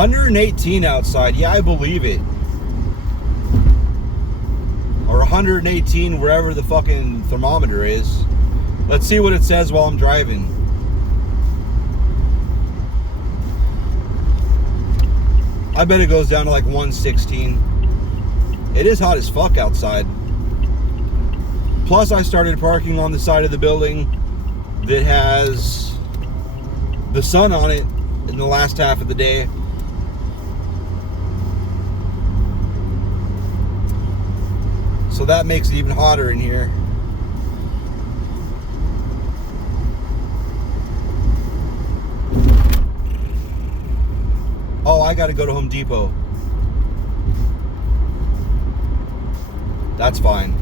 118 outside. Yeah, I believe it. Or 118 wherever the fucking thermometer is. Let's see what it says while I'm driving. I bet it goes down to like 116. It is hot as fuck outside. Plus I started parking on the side of the building that has the sun on it in the last half of the day. So that makes it even hotter in here. Oh, I gotta go to Home Depot. That's fine.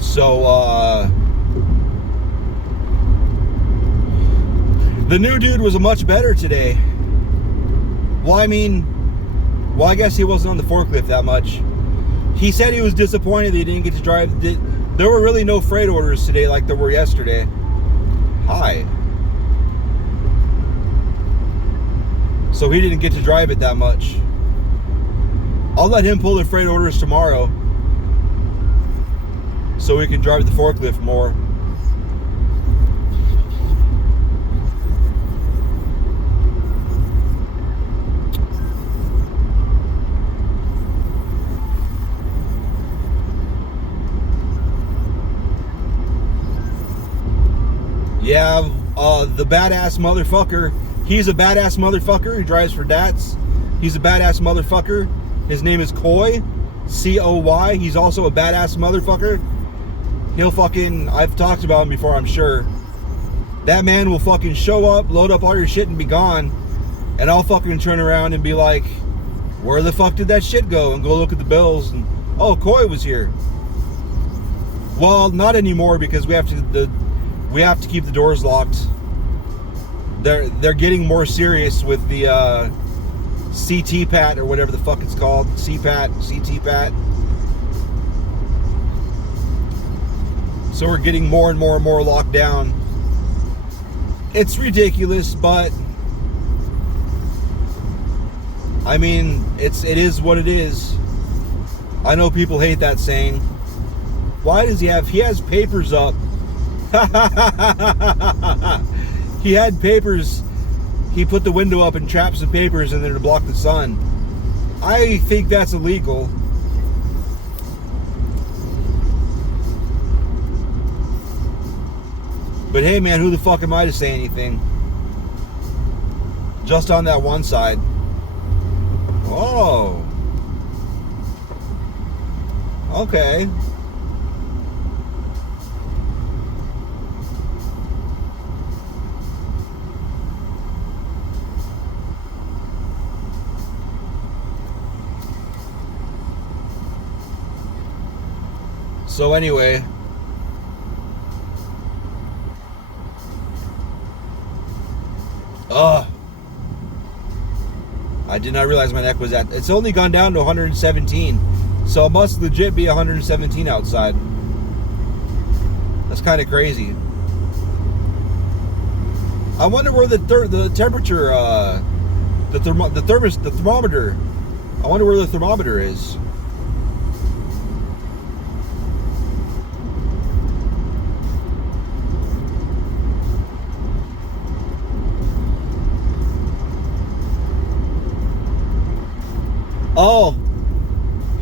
So, the new dude was much better today. Well, I mean, I guess he wasn't on the forklift that much. He said he was disappointed that he didn't get to drive. There were really no freight orders today like there were yesterday. Hi. So he didn't get to drive it that much. I'll let him pull the freight orders tomorrow, so we can drive the forklift more. Yeah, the badass motherfucker. He's a badass motherfucker. He drives for Dats. He's a badass motherfucker. His name is Coy. C-O-Y. He's also a badass motherfucker. He'll fucking, I've talked about him before, I'm sure. That man will fucking show up, load up all your shit and be gone. And I'll fucking turn around and be like, where the fuck did that shit go? And go look at the bills and, oh, Coy was here. Well, not anymore, because we have to keep the doors locked. They're getting more serious with the CT-PAT or whatever the fuck it's called. CPAT, CT-PAT. So we're getting more and more and more locked down. It's ridiculous, but I mean, it is what it is. I know people hate that saying. Why does he has papers up? He had papers. He put the window up and trapped some papers in there to block the sun. I think that's illegal. But hey, man, who the fuck am I to say anything? Just on that one side. Oh. Okay. So anyway, I did not realize my neck was at, it's only gone down to 117, so it must legit be 117 outside. That's kind of crazy. I wonder where the temperature, the thermometer, I wonder where the thermometer is. Oh,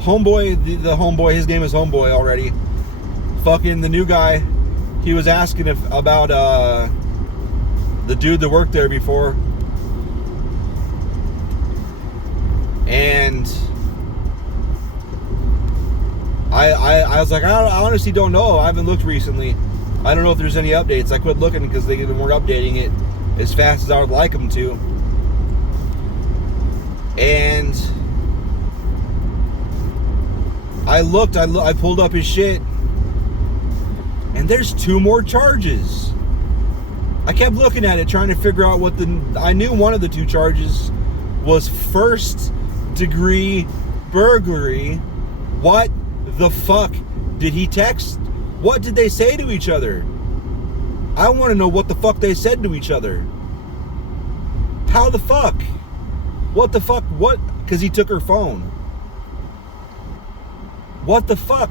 homeboy, the homeboy, his name is Homeboy already. Fucking the new guy, he was asking about the dude that worked there before. And I was like, I honestly don't know. I haven't looked recently. I don't know if there's any updates. I quit looking because they weren't updating it as fast as I would like them to. And I looked, I pulled up his shit, and there's 2 more charges. I kept looking at it, trying to figure out what I knew one of the two charges was first degree burglary. What the fuck did he text? What did they say to each other? I want to know what the fuck they said to each other. How the fuck? What the fuck? What? Because he took her phone. What the fuck?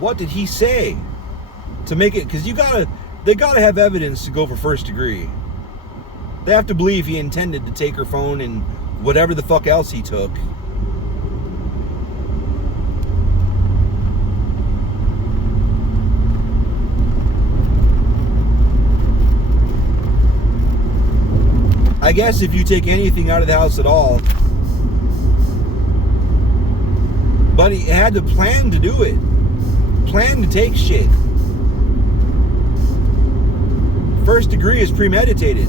What did he say to make it? Because they gotta have evidence to go for first degree. They have to believe he intended to take her phone and whatever the fuck else he took. I guess if you take anything out of the house at all, but he had to plan to do it. Plan to take shit. First degree is premeditated.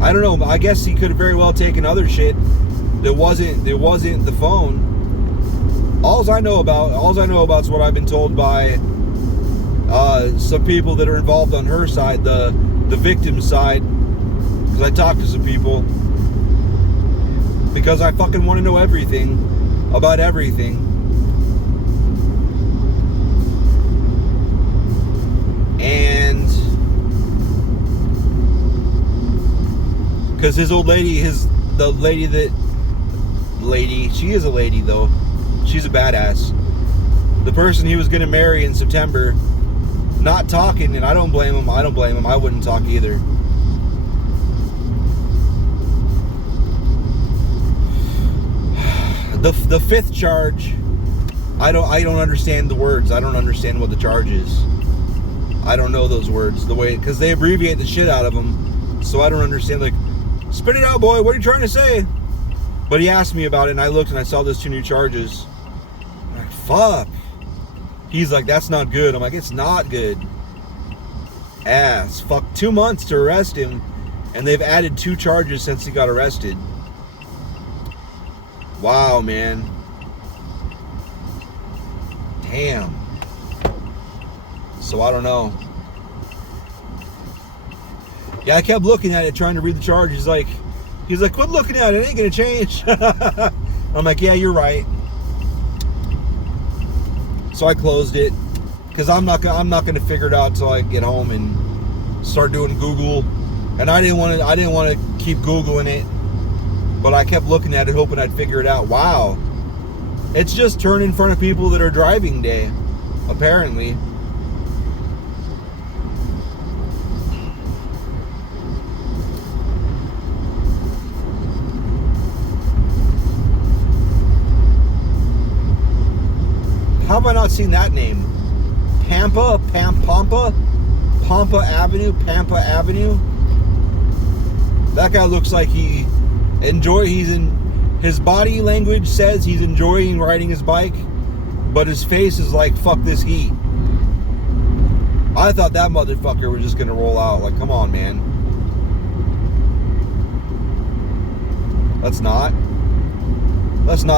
I don't know. I guess he could have very well taken other shit that wasn't the phone. All I know about is what I've been told by some people that are involved on her side, the victim side, because I talked to some people, because I fucking want to know everything about everything. And because his old lady, she is a lady though, she's a badass. The person he was going to marry in September, not talking, and I don't blame him. I wouldn't talk either. The fifth charge, I don't understand the words. I don't understand what the charge is. I don't know those words the way, because they abbreviate the shit out of them, so I don't understand. Like, spit it out, boy. What are you trying to say? But he asked me about it, and I looked and I saw those two new charges. I'm like, fuck. He's like, that's not good. I'm like, it's not good. Ass. Fuck, 2 months to arrest him, and they've added 2 charges since he got arrested. Wow, man. Damn. So I don't know. Yeah, I kept looking at it, trying to read the charge. He's like, quit looking at it. It ain't gonna change. I'm like, yeah, you're right. So I closed it, because I'm not gonna figure it out until I get home and start doing Google. And I didn't want to keep Googling it, but I kept looking at it, hoping I'd figure it out. Wow, it's just turn in front of people that are driving day, apparently. How have I not seen that name? Pampa Avenue. That guy looks like his body language says he's enjoying riding his bike, but his face is like, fuck this heat. I thought that motherfucker was just gonna roll out. Like, come on, man. Let's not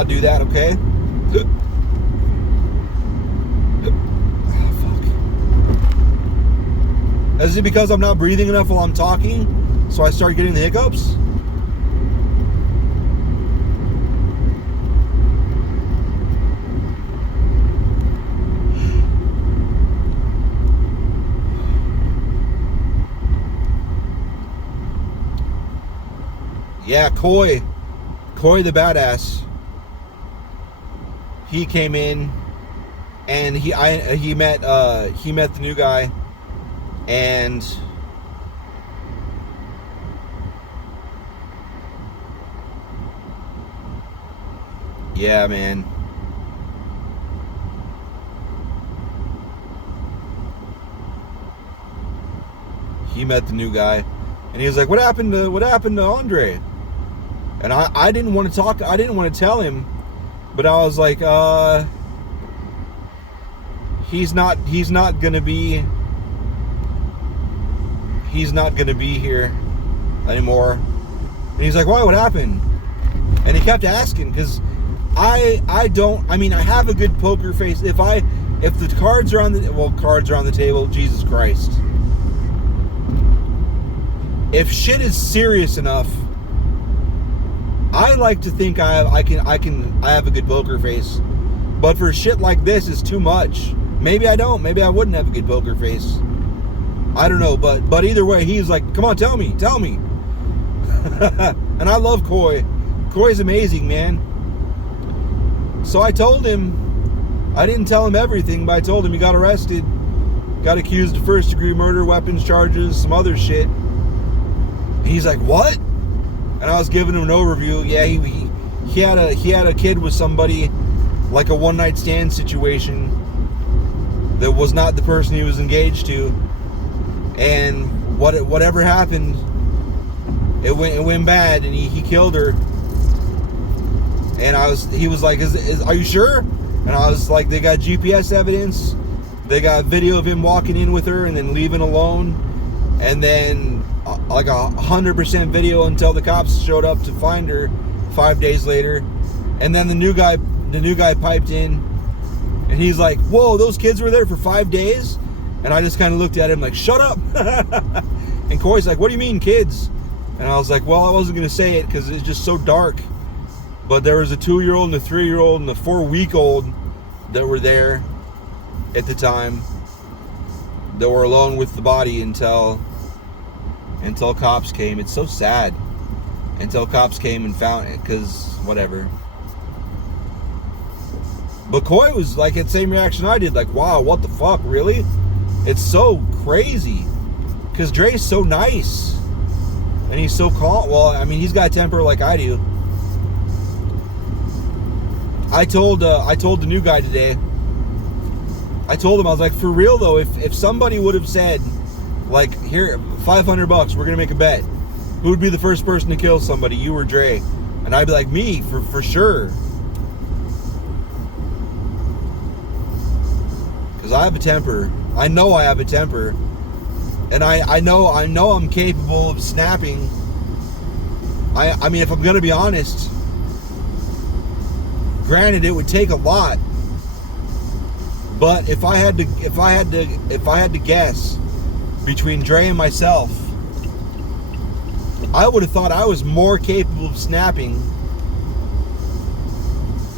do that, okay? Is it because I'm not breathing enough while I'm talking, so I start getting the hiccups? Yeah, Coy the badass. He came in, and he met the new guy. And yeah, man. He met the new guy, and he was like, what happened to Andre? And I didn't want to talk. I didn't want to tell him, but I was like, he's not gonna be here anymore. And he's like, why, what happened? And he kept asking, because I don't. I mean, I have a good poker face. If the cards are on the table, Jesus Christ. If shit is serious enough, I like to think I have a good poker face. But for shit like this, it's too much. Maybe I don't. Maybe I wouldn't have a good poker face. I don't know. But either way, he's like, come on, tell me. And I love Coy. Coy's amazing, man. So I told him, I didn't tell him everything, but I told him he got arrested, got accused of first-degree murder, weapons charges, some other shit. And he's like, what? And I was giving him an overview. Yeah, he had a kid with somebody, like a one-night stand situation that was not the person he was engaged to. And whatever happened, it went bad, and he killed her. And he was like, are you sure? And I was like, they got GPS evidence. They got video of him walking in with her and then leaving alone. And then like 100% video until the cops showed up to find her 5 days later. And then the new guy piped in, and he's like, whoa, those kids were there for 5 days? And I just kind of looked at him like, shut up. And Corey's like, what do you mean, kids? And I was like, well, I wasn't going to say it because it's just so dark. But there was a 2-year-old and a 3-year-old and a 4-week-old that were there at the time that were alone with the body until cops came. It's so sad. Until cops came and found it, because whatever. But Coy was like, had the same reaction I did, like, wow, what the fuck, really? It's so crazy. Because Dre's so nice. And he's so calm. Well, I mean, he's got temper like I do. I told the new guy today, I told him, I was like, for real though, if somebody would have said, like, here, $500, we're gonna make a bet, who would be the first person to kill somebody, you or Dre? And I'd be like, me, for sure. Because I have a temper. I know I have a temper. And I know I'm capable of snapping. I mean, if I'm gonna be honest, granted, it would take a lot, but if I had to guess between Dre and myself, I would have thought I was more capable of snapping.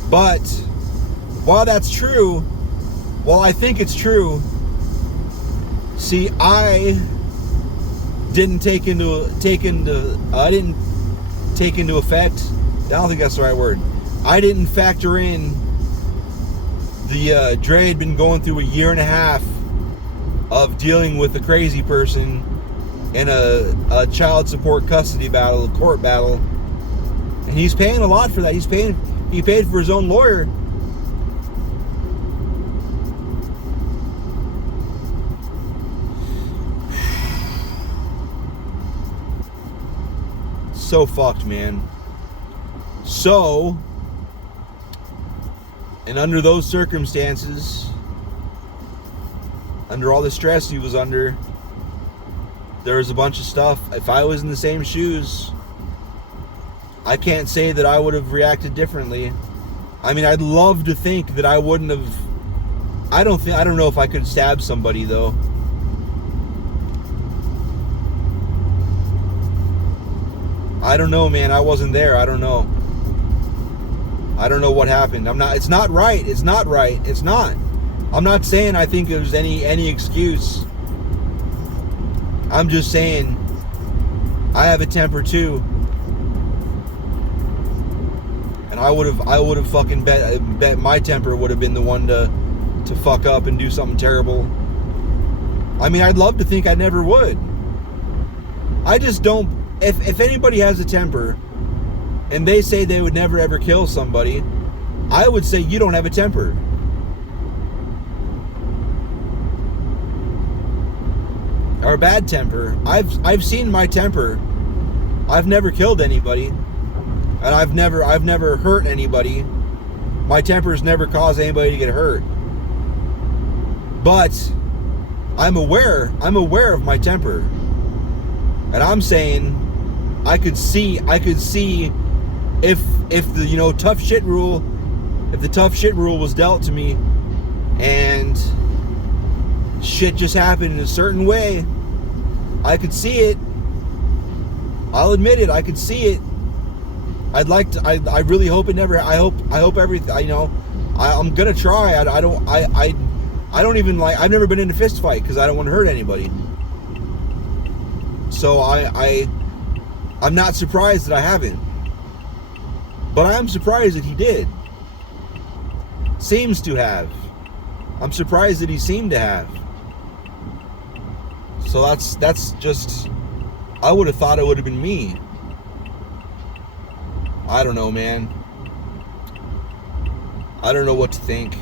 But while that's true, while I think it's true, see, I didn't take into effect. I don't think that's the right word. I didn't factor in the Dre had been going through a year and a half of dealing with a crazy person in a child support custody battle, a court battle, and he's paying a lot for that. He paid for his own lawyer. So fucked, man. So, and under those circumstances, under all the stress he was under, there was a bunch of stuff. If I was in the same shoes, I can't say that I would have reacted differently. I mean, I'd love to think that I wouldn't have. I don't know if I could stab somebody though. I don't know, man. I wasn't there. I don't know. I don't know what happened. It's not right. It's not right. It's not. I'm not saying I think there's any excuse. I'm just saying I have a temper too. And I would have fucking bet my temper would have been the one to fuck up and do something terrible. I mean, I'd love to think I never would. I just don't. If anybody has a temper and they say they would never ever kill somebody, I would say you don't have a temper. Or a bad temper. I've seen my temper. I've never killed anybody, and I've never hurt anybody. My temper's never caused anybody to get hurt. But I'm aware of my temper. And I'm saying I could see if the tough shit rule if the tough shit rule was dealt to me and shit just happened in a certain way, I could see it. I'll admit it, I could see it. I'd like to, I really hope it never, I hope everything, you know, I'm gonna try. I don't even like, I've never been in a fist fight because I don't want to hurt anybody. So I'm not surprised that I haven't. But I am surprised that he did. Seems to have. I'm surprised that he seemed to have. So that's just, I would have thought it would have been me. I don't know, man. I don't know what to think.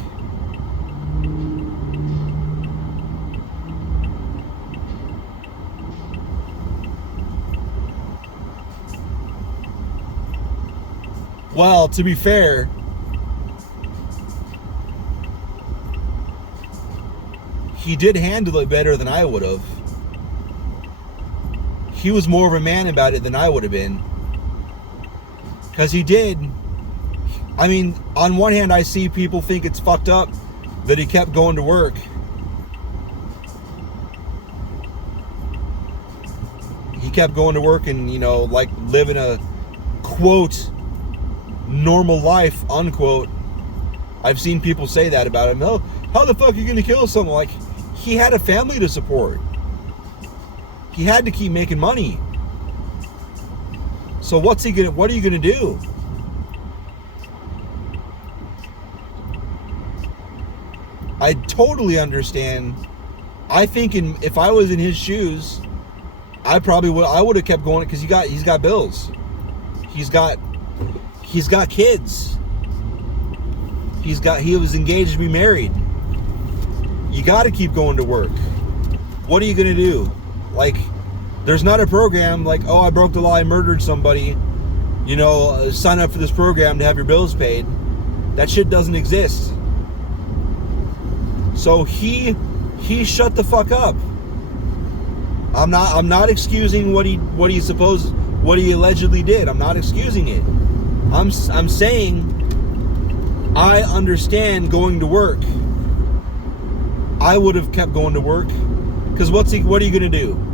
Well, to be fair, he did handle it better than I would have. He was more of a man about it than I would have been. Because he did. I mean, on one hand, I see people think it's fucked up that he kept going to work. He kept going to work and, you know, like living a, quote, normal life, unquote. I've seen people say that about him. Oh, how the fuck are you going to kill someone? Like, he had a family to support. He had to keep making money. So what are you going to do? I totally understand. I think if I was in his shoes, I would have kept going because he's got bills. He's got kids. He was engaged to be married. You got to keep going to work. What are you going to do? Like, there's not a program like, oh, I broke the law, I murdered somebody, you know, sign up for this program to have your bills paid. That shit doesn't exist. So he shut the fuck up. I'm not excusing what he allegedly did. I'm not excusing it. I'm saying I understand going to work. I would have kept going to work because what are you going to do?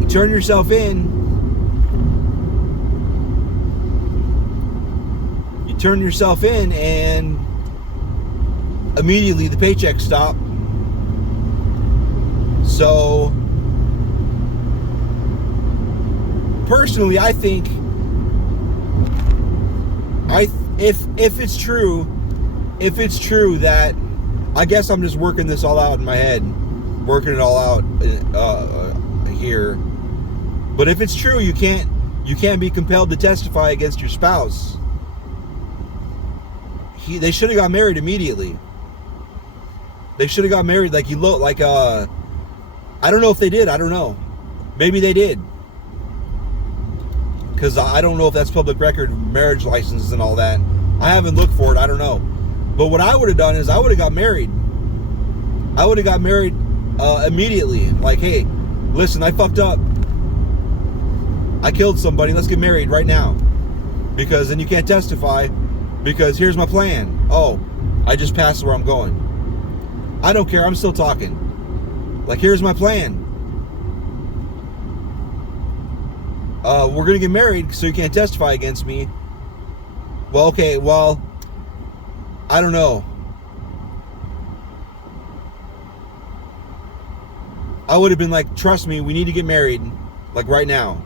You turn yourself in. You turn yourself in and immediately the paychecks stop. So personally, I think if it's true that, I guess I'm just working this all out in my head, working it all out here. But if it's true, you can't be compelled to testify against your spouse. They should have got married immediately. They should have got married like I don't know if they did. I don't know. Maybe they did. Because I don't know if that's public record, marriage licenses and all that. I haven't looked for it. I don't know. But what I would have done is I would have got married. I would have got married immediately. Like, hey, listen, I fucked up. I killed somebody. Let's get married right now. Because then you can't testify. Because here's my plan. Oh, I just passed where I'm going. I don't care. I'm still talking. Like, here's my plan. We're going to get married so you can't testify against me. Well, okay, well, I don't know. I would have been like, trust me, we need to get married, like right now.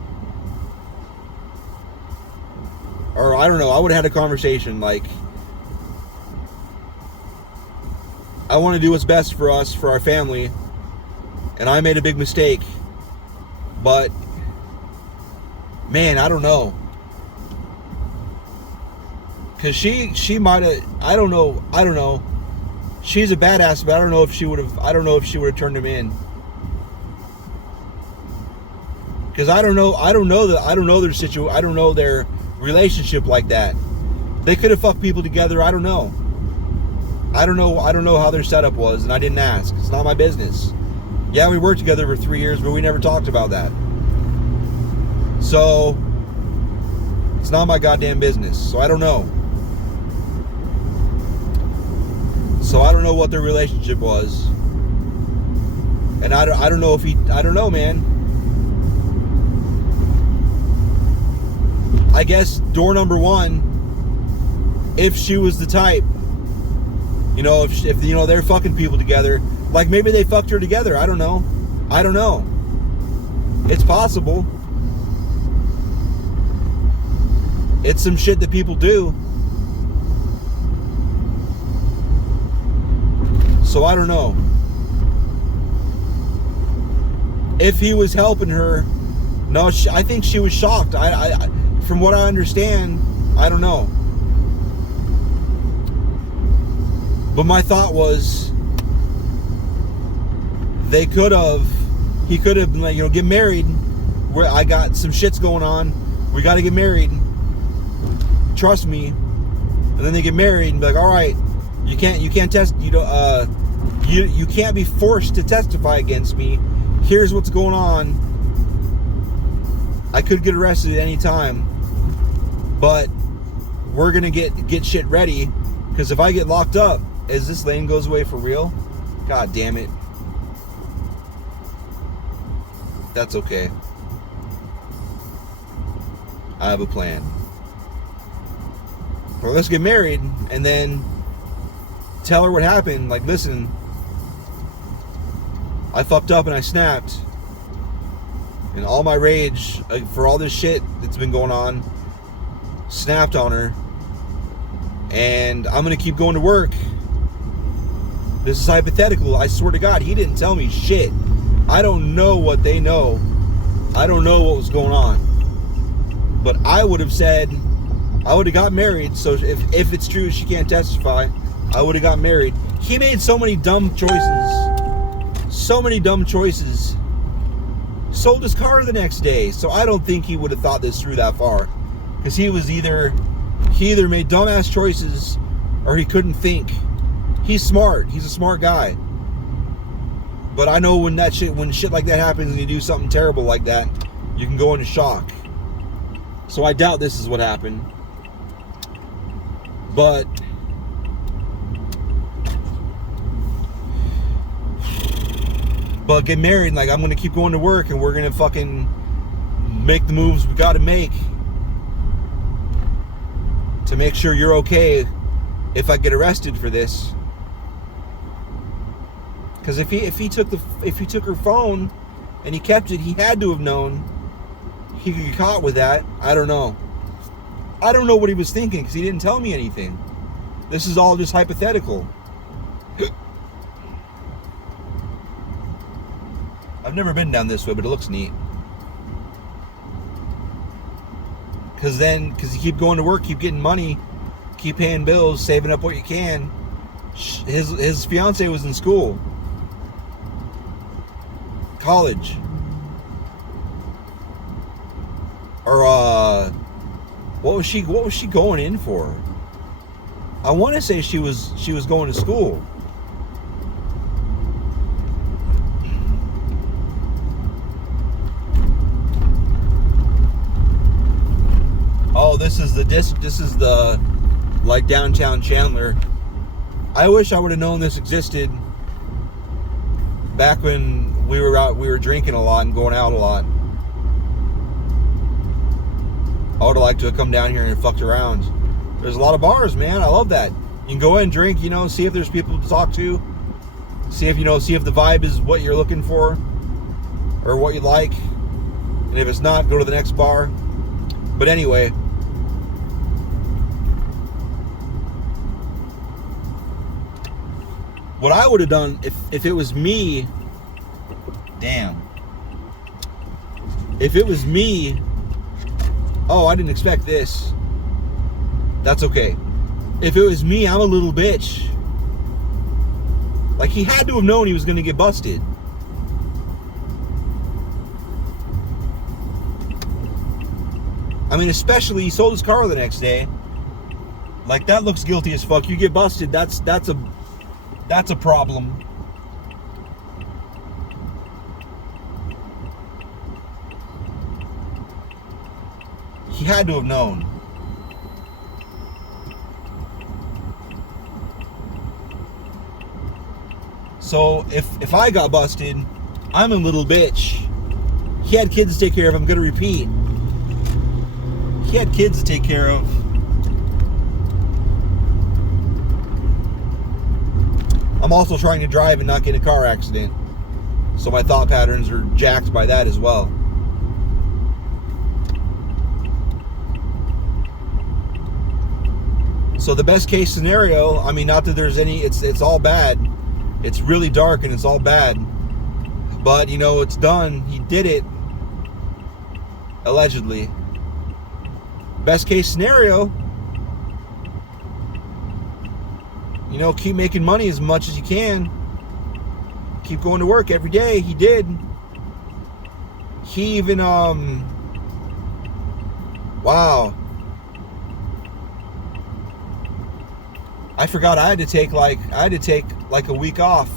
Or I don't know, I would have had a conversation like, I want to do what's best for us, for our family, and I made a big mistake. But, man, I don't know. Because she might have, I don't know. She's a badass, but I don't know if she would have turned him in. Because I don't know their relationship like that. They could have fucked people together, I don't know. I don't know how their setup was, and I didn't ask. It's not my business. Yeah, we worked together for 3 years, but we never talked about that. So, it's not my goddamn business. So I don't know. So I don't know what their relationship was. And I don't know if I don't know, man. I guess door number one, if she was the type, you know, if you know, they're fucking people together, like maybe they fucked her together. I don't know. It's possible. It's some shit that people do. So I don't know. If he was helping her, no, I think she was shocked. I from what I understand, I don't know. But my thought was, he could have been like, you know, get married. Where I got some shits going on, we got to get married. Trust me. And then they get married and be like, all right, you can't test, you can't be forced to testify against me. Here's what's going on. I could get arrested at any time, but we're gonna get shit ready, because if I get locked up, as this lane goes away for real, god damn it. That's okay. I have a plan. Well, let's get married and then tell her what happened. Like, listen, I fucked up and I snapped, and all my rage for all this shit that's been going on snapped on her, and I'm gonna keep going to work. This is hypothetical. I swear to God, he didn't tell me shit. I don't know what they know. I don't know what was going on. But I would have said, I would have got married. So if it's true she can't testify, I would have got married. He made so many dumb choices. So many dumb choices. Sold his car the next day. So I don't think he would have thought this through that far. Because he either made dumbass choices or he couldn't think. He's smart. He's a smart guy. But I know when shit like that happens and you do something terrible like that, you can go into shock. So I doubt this is what happened. But get married, like, I'm gonna keep going to work and we're gonna fucking make the moves we gotta make to make sure you're okay if I get arrested for this. Because if he took her phone and he kept it, he had to have known he could get caught with that. I don't know. I don't know what he was thinking, because he didn't tell me anything. This is all just hypothetical. I've never been down this way, but it looks neat. Because you keep going to work, keep getting money, keep paying bills, saving up what you can. His fiance was in school. College. Or what was she going in for? I want to say she was going to school. Oh, this is the like downtown Chandler. I wish I would have known this existed back when we were drinking a lot and going out a lot. I would have liked to have come down here and fucked around. There's a lot of bars, man. I love that. You can go in and drink, you know, see if there's people to talk to. See if the vibe is what you're looking for or what you like. And if it's not, go to the next bar. But anyway, what I would have done if it was me, damn. If it was me, oh, I didn't expect this. That's okay. If it was me, I'm a little bitch. Like, he had to have known he was going to get busted. I mean, especially he sold his car the next day. Like, that looks guilty as fuck. You get busted, that's a problem. He had to have known. So if I got busted, I'm a little bitch. He had kids to take care of. I'm going to repeat. He had kids to take care of. I'm also trying to drive and not get in a car accident. So my thought patterns are jacked by that as well. So the best case scenario, I mean, not that there's any, it's all bad. It's really dark and it's all bad. But, you know, it's done. He did it. Allegedly. Best case scenario, you know, keep making money as much as you can. Keep going to work every day. He did. He even, wow. I forgot I had to take like a week off.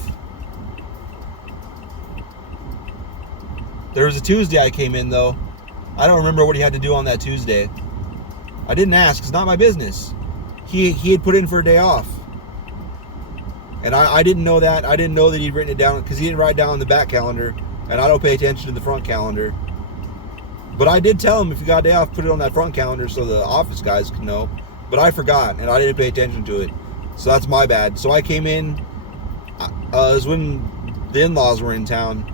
There was a Tuesday I came in though. I don't remember what he had to do on that Tuesday. I didn't ask. It's not my business. He had put in for a day off. And I didn't know that. I didn't know that he'd written it down because he didn't write down the back calendar. And I don't pay attention to the front calendar. But I did tell him if you got a day off, put it on that front calendar so the office guys can know. But I forgot and I didn't pay attention to it. So that's my bad. So I came in, it was when the in-laws were in town.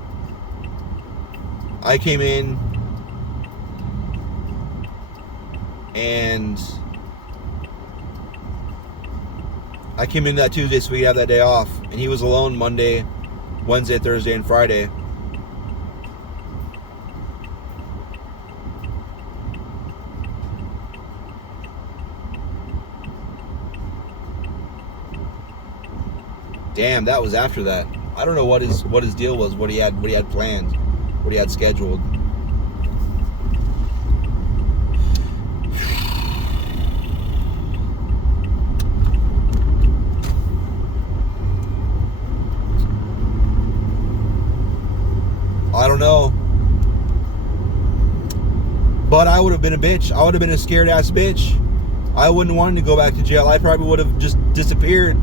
I came in and I came in that Tuesday so we could have that day off. And he was alone Monday, Wednesday, Thursday, and Friday. Damn, that was after that. I don't know what his deal was, what he had planned, what he had scheduled. I don't know. But I would have been a bitch. I would have been a scared ass bitch. I wouldn't want to go back to jail. I probably would have just disappeared.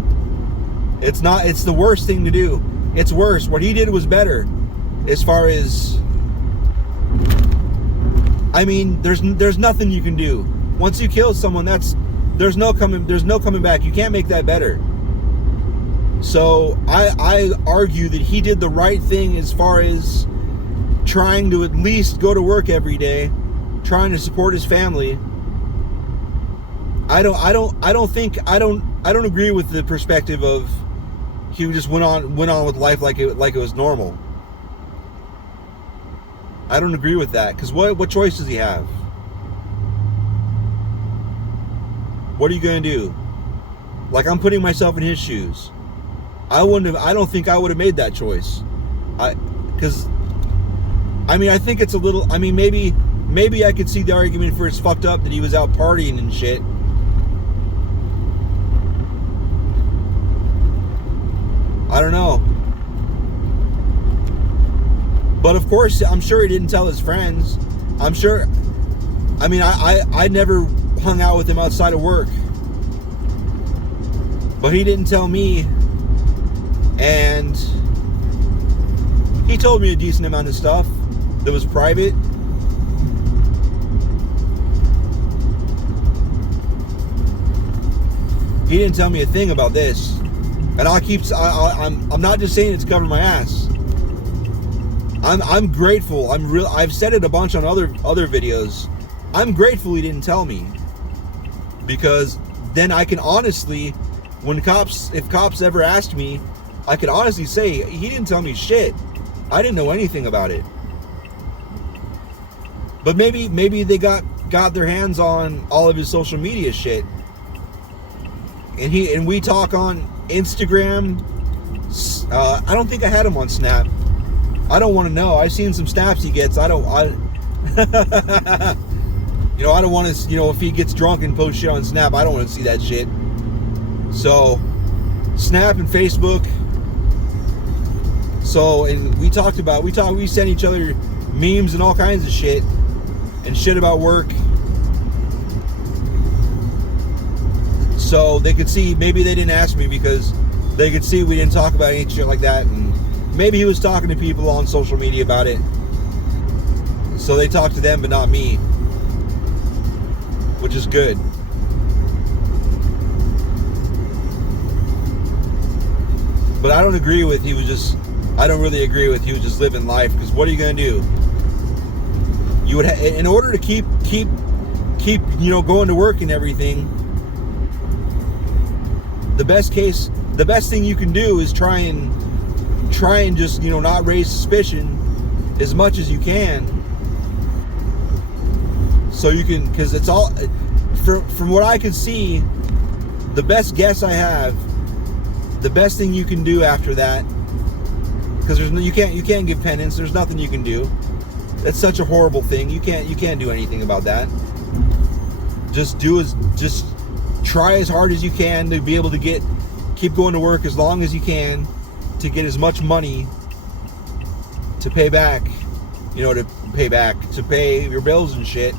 It's the worst thing to do. It's worse. What he did was better. As far as, I mean, there's nothing you can do. Once you kill someone, there's no coming back. You can't make that better. So I argue that he did the right thing as far as trying to at least go to work every day, trying to support his family. I don't agree with the perspective of he just went on with life like it was normal. I don't agree with that, because what choice does he have? What are you going to do? Like, I'm putting myself in his shoes. I don't think I would have made that choice. I think it's a little, maybe I could see the argument for it's fucked up that he was out partying and shit. I don't know. But of course, I'm sure he didn't tell his friends. I'm sure, I never hung out with him outside of work. But he didn't tell me. And he told me a decent amount of stuff that was private. He didn't tell me a thing about this. And I'm not just saying it's covering my ass. I'm grateful. I've said it a bunch on other videos. I'm grateful he didn't tell me, because then I can honestly, if cops ever asked me, I could honestly say he didn't tell me shit. I didn't know anything about it. But maybe they got their hands on all of his social media shit. And we talk on Instagram. I don't think I had him on Snap. I don't want to know. I've seen some snaps he gets. I don't want to, if he gets drunk and posts shit on Snap, I don't want to see that shit. So, Snap and Facebook. So, and we sent each other memes and all kinds of shit. And shit about work. So they could see, maybe they didn't ask me because they could see we didn't talk about any shit like that, and maybe he was talking to people on social media about it, so they talked to them but not me, which is good. But I don't agree with I don't really agree with he was just living life, because what are you going to do? You would in order to keep going to work and everything, the best thing you can do is try and just not raise suspicion as much as you can, so you can, because it's all from what I can see, the best guess I have, the best thing you can do after that, because you can't give penance, there's nothing you can do. That's such a horrible thing. You can't do anything about that. Just try as hard as you can to be able to keep going to work as long as you can to get as much money to pay back, to pay your bills and shit.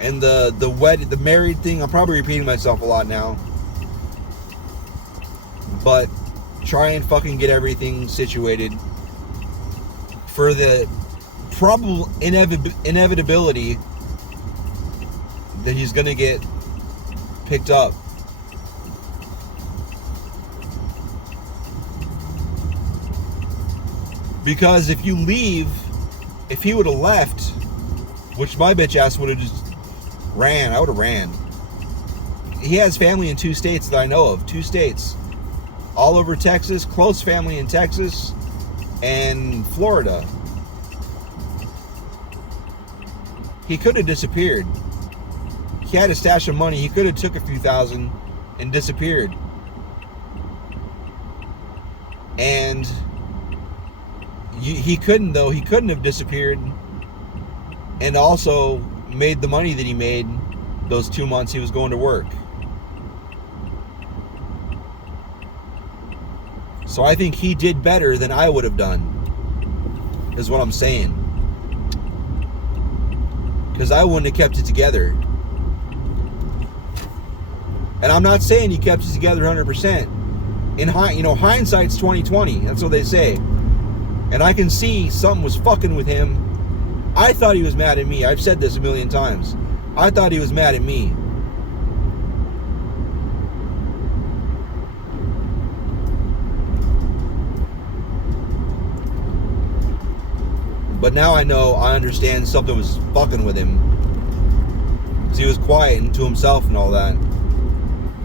And the married thing, I'm probably repeating myself a lot now, but try and fucking get everything situated for the probable inevitability that he's gonna get picked up. Because if you leave, if he would have left, which my bitch ass would have just ran, I would have ran. He has family in 2 states that I know of, 2 states. All over Texas, close family in Texas and Florida. He could have disappeared. He had a stash of money. He could have took a few thousand and disappeared. And he couldn't, though. He couldn't have disappeared and also made the money that he made those 2 months he was going to work. So I think he did better than I would have done, is what I'm saying. Because I wouldn't have kept it together. And I'm not saying he kept it together 100%. Hindsight's 20/20. That's what they say. And I can see something was fucking with him. I thought he was mad at me. I've said this a million times. I thought he was mad at me. But now I understand something was fucking with him. Because he was quiet and to himself and all that.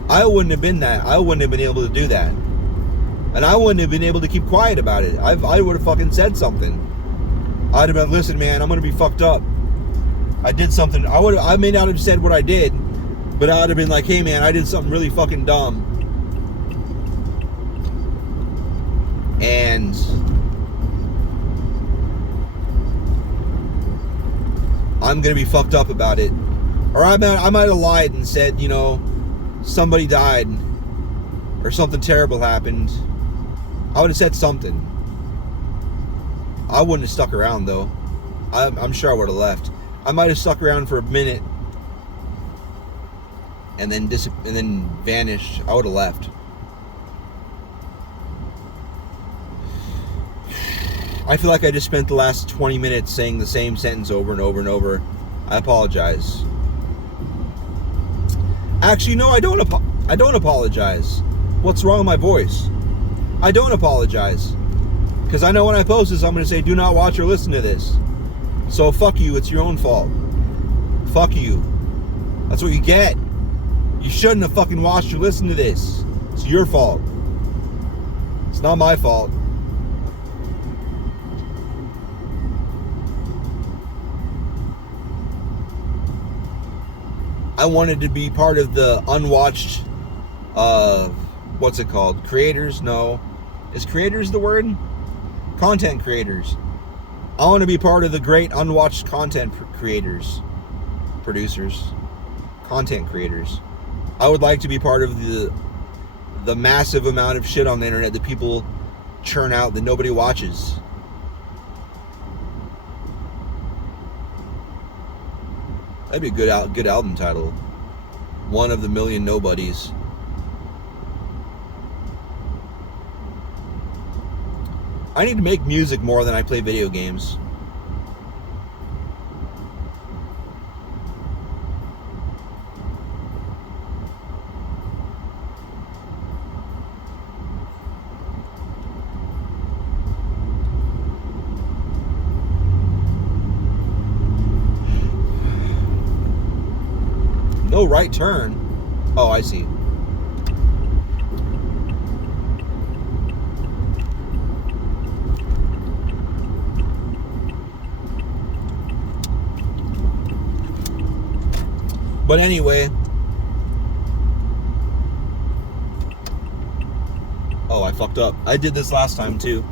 I wouldn't have been that. I wouldn't have been able to do that. And I wouldn't have been able to keep quiet about it. I would have fucking said something. I'd have been, listen, man, I'm going to be fucked up. I did something. I may not have said what I did, but I would have been like, hey, man, I did something really fucking dumb. And I'm going to be fucked up about it. Or I might have lied and said, somebody died or something terrible happened. I would have said something. I wouldn't have stuck around, though. I'm sure I would have left. I might have stuck around for a minute and then vanished. I would have left. I feel like I just spent the last 20 minutes saying the same sentence over and over and over. I apologize. Actually, no, I don't apologize. What's wrong with my voice? I don't apologize. Because I know when I post this, I'm going to say, do not watch or listen to this. So fuck you, it's your own fault. Fuck you. That's what you get. You shouldn't have fucking watched or listened to this. It's your fault. It's not my fault. I wanted to be part of the unwatched, what's it called? Creators? No. Is creators the word? Content creators. I want to be part of the great unwatched content creators. Producers. Content creators. I would like to be part of the massive amount of shit on the internet that people churn out that nobody watches. That'd be a good album title. One of the Million Nobodies. I need to make music more than I play video games. No right turn. Oh, I see. But anyway. Oh, I fucked up. I did this last time too.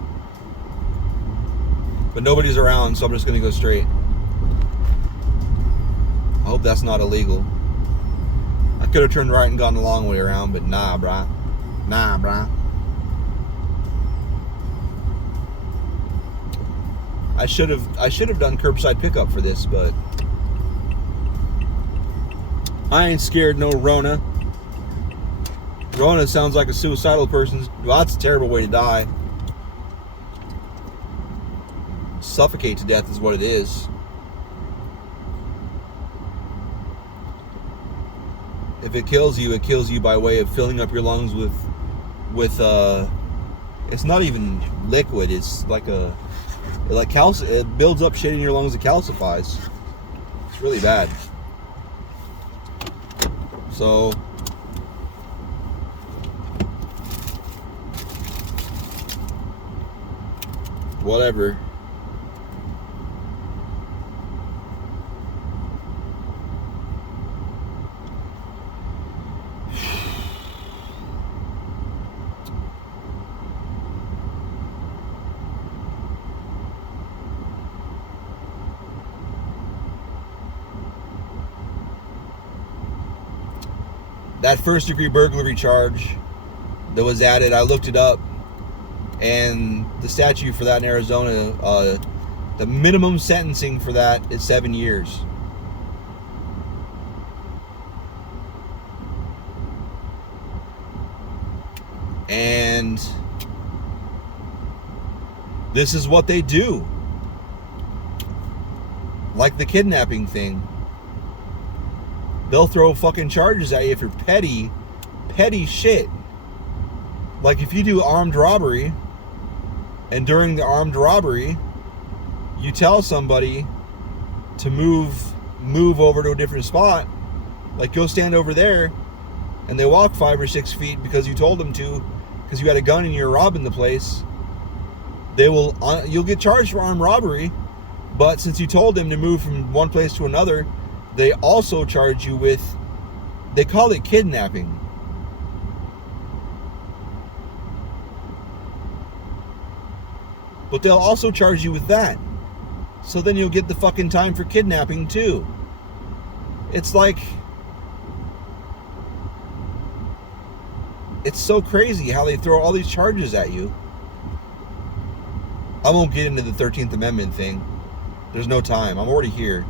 But nobody's around, so I'm just gonna go straight. I hope that's not illegal. I could have turned right and gone the long way around, but nah, brah. Nah, brah. I should have done curbside pickup for this, but I ain't scared no Rona. Rona sounds like a suicidal person's. Well, that's a terrible way to die. Suffocate to death is what it is. If it kills you by way of filling up your lungs with it's not even liquid, it's like it builds up shit in your lungs that calcifies. It's really bad. So whatever. That first-degree burglary charge that was added, I looked it up, and the statute for that in Arizona, the minimum sentencing for that is 7 years. And this is what they do. Like the kidnapping thing. They'll throw fucking charges at you if you're petty shit. Like if you do armed robbery, and during the armed robbery, you tell somebody to move over to a different spot, like go stand over there, and they walk 5 or 6 feet because you told them to, because you had a gun and you're robbing the place, you'll get charged for armed robbery, but since you told them to move from one place to another, they also charge you with, they call it kidnapping. But they'll also charge you with that. So then you'll get the fucking time for kidnapping too. It's like, it's so crazy how they throw all these charges at you. I won't get into the 13th Amendment thing. There's no time. I'm already here.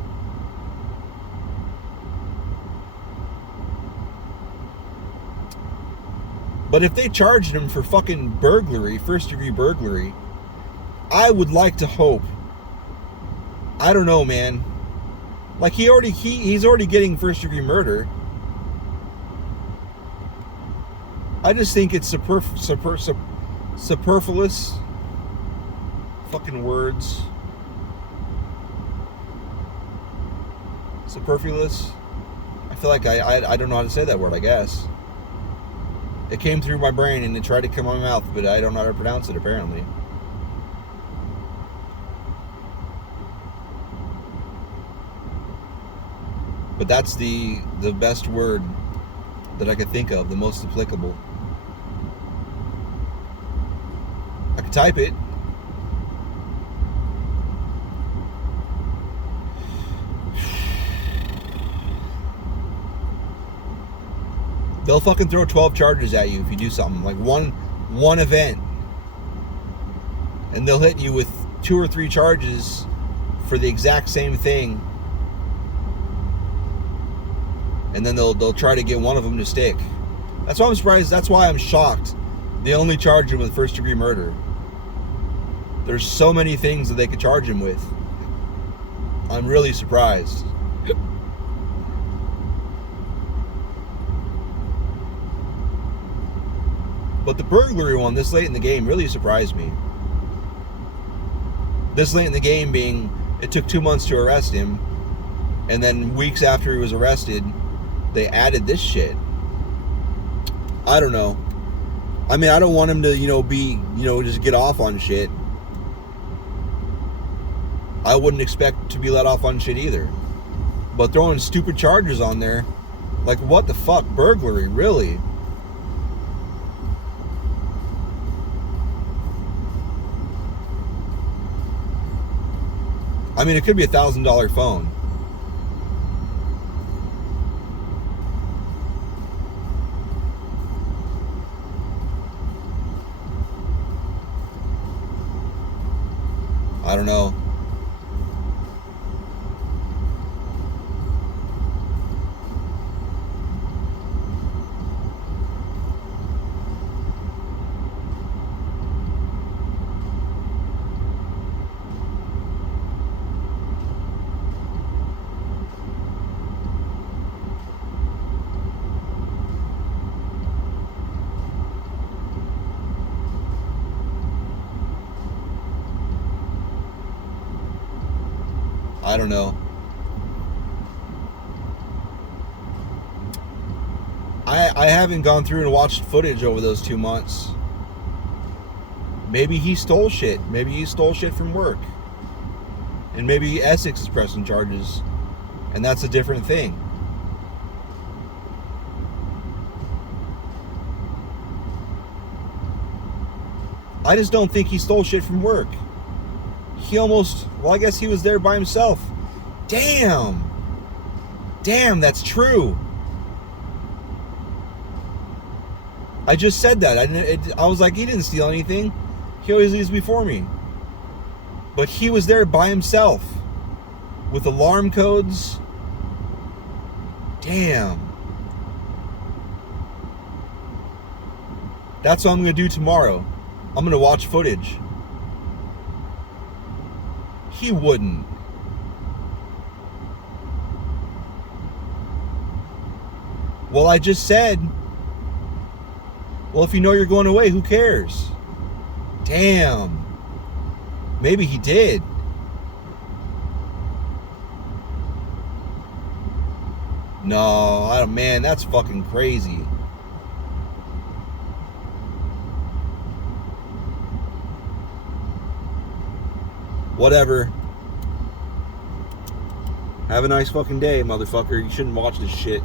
But if they charged him for fucking burglary, first-degree burglary, I would like to hope. I don't know, man. Like he's already getting first-degree murder. I just think it's superfluous. Fucking words. Superfluous. I feel like I don't know how to say that word, I guess. It came through my brain and it tried to come out of my mouth, but I don't know how to pronounce it, apparently. But that's the best word that I could think of, the most applicable. I could type it. They'll fucking throw 12 charges at you if you do something. Like one event. And they'll hit you with 2 or 3 charges for the exact same thing. And then they'll try to get one of them to stick. That's why I'm surprised. That's why I'm shocked. They only charge him with first-degree murder. There's so many things that they could charge him with. I'm really surprised. But the burglary one this late in the game really surprised me. This late in the game being, it took 2 months to arrest him, and then weeks after he was arrested, they added this shit. I don't know. I mean, I don't want him to, just get off on shit. I wouldn't expect to be let off on shit either. But throwing stupid charges on there, like what the fuck? Burglary, really? I mean, it could be $1,000 phone. I don't know. I don't know. I haven't gone through and watched footage over those 2 months. Maybe he stole shit. Maybe he stole shit from work. And maybe Essex is pressing charges. And that's a different thing. I just don't think he stole shit from work. I guess he was there by himself. Damn, that's true. I just said that. I was like, he didn't steal anything. He always leaves before me. But he was there by himself with alarm codes. Damn. That's what I'm going to do tomorrow. I'm going to watch footage. He wouldn't. Well, I just said, well, if you know you're going away, who cares? Damn. Maybe he did. No, man, that's fucking crazy. Whatever. Have a nice fucking day, motherfucker. You shouldn't watch this shit.